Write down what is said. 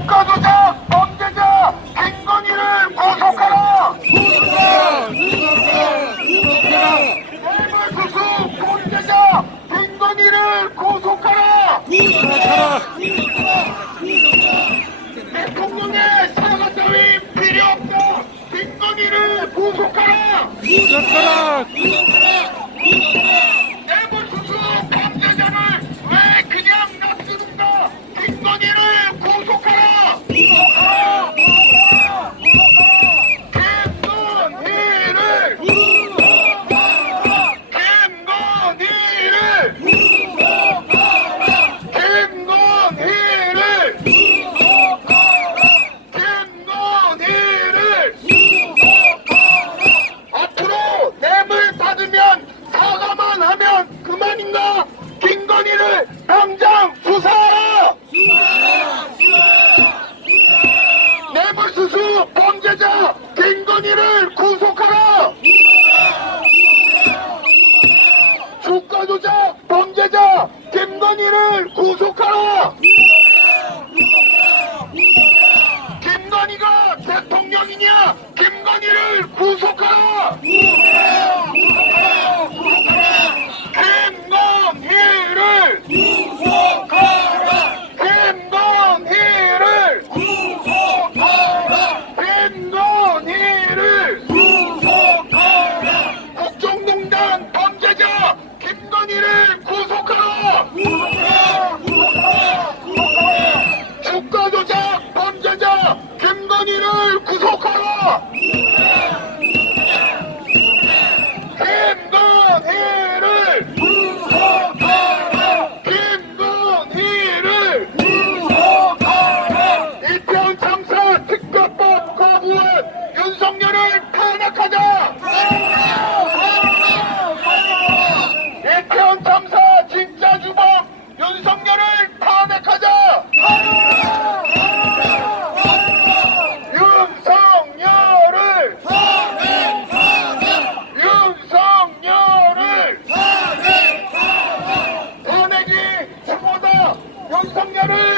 국가도자 범죄자 김건희를 구속하라! 앨벌 수수 범죄자 김건희를 구속하라! 대통령의 사과 따위 필요 없다! 김건희를 구속하라! 구속하라! 당장 수사하라! 뇌물수수 범죄자 김건희를 구속하라! 주가 조작 범죄자 김건희를 구속하라! 가! 성성녀를